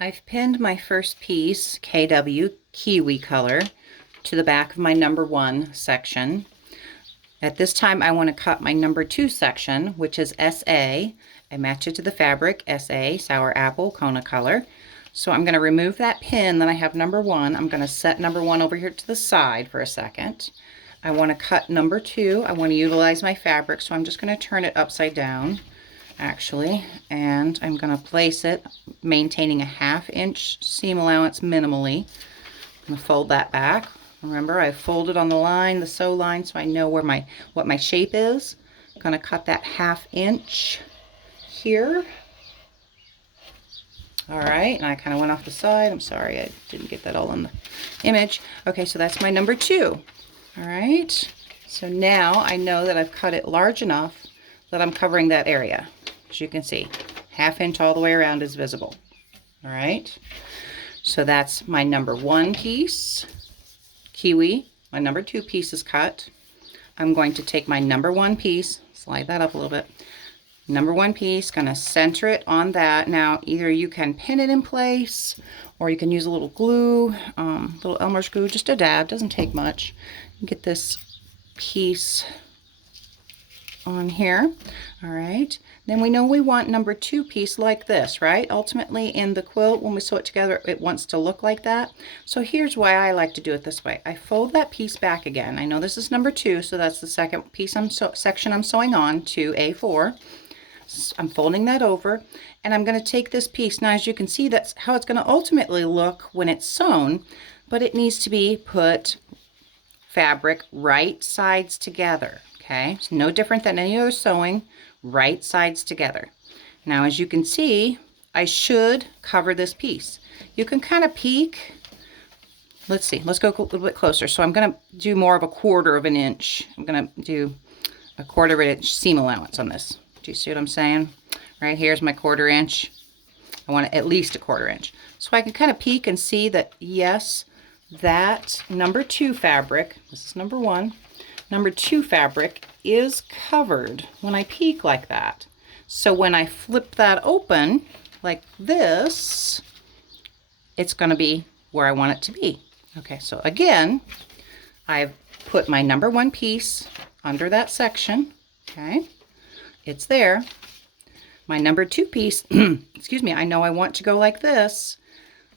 I've pinned my first piece, KW Kiwi color, to the back of my number 1 section. At this time, I want to cut my number 2 section, which is SA. I match it to the fabric, SA, Sour Apple, Kona color. So I'm going to remove that pin that I have number 1. I'm going to set number 1 over here to the side for a second. I want to cut number 2. I want to utilize my fabric, so I'm just going to turn it upside down, actually, and I'm going to place it, maintaining a 1/2 inch seam allowance minimally. I'm going to fold that back. Remember, I folded on the line, the sew line, so I know where what my shape is. I'm going to cut that 1/2 inch here. All right, and I kind of went off the side. I'm sorry, I didn't get that all in the image. Okay, so that's my number 2. All right, so now I know that I've cut it large enough that I'm covering that area. As you can see, 1/2 inch all the way around is visible. All right, so that's my number 1 piece, Kiwi. My number 2 piece is cut. I'm going to take my number 1 piece, slide that up a little bit. Number 1 piece, gonna center it on that. Now, either you can pin it in place, or you can use a little glue, little Elmer's glue, just a dab, doesn't take much. Get this piece on here. All right, then we know we want number 2 piece like this, right? Ultimately in the quilt, when we sew it together, it wants to look like that. So here's why I like to do it this way. I fold that piece back again. I know this is number 2, so that's the second piece section I'm sewing on to A4. I'm folding that over, and I'm going to take this piece. Now, as you can see, that's how it's going to ultimately look when it's sewn, but it needs to be put fabric right sides together. Okay, it's no different than any other sewing, right sides together. Now, as you can see, I should cover this piece. You can kind of peek. Let's see, let's go a little bit closer. So I'm going to do more of a 1/4 inch. I'm going to do a 1/4 inch seam allowance on this. Do you see what I'm saying? Right here's my 1/4 inch. I want at least a 1/4 inch. So I can kind of peek and see that, yes, that number 2 fabric, this is number 1, number 2 fabric is covered when I peek like that. So when I flip that open like this, it's going to be where I want it to be. Okay, so again, I've put my number 1 piece under that section. Okay, it's there. My number 2 piece, excuse me, I know I want to go like this.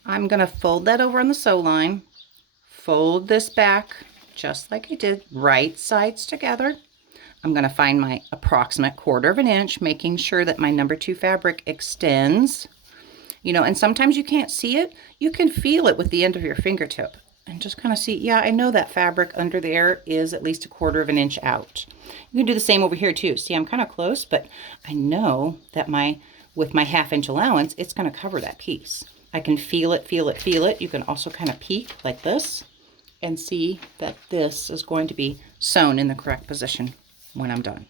I'm going to fold that over on the sew line, fold this back just like I did, right sides together. I'm going to find my approximate 1/4 inch, making sure that my number 2 fabric extends. You know, and sometimes you can't see it. You can feel it with the end of your fingertip and just kind of see, yeah, I know that fabric under there is at least a 1/4 inch out. You can do the same over here too. See, I'm kind of close, but I know that with my 1/2 inch allowance, it's going to cover that piece. I can feel it, feel it, feel it. You can also kind of peek like this and see that this is going to be sewn in the correct position when I'm done.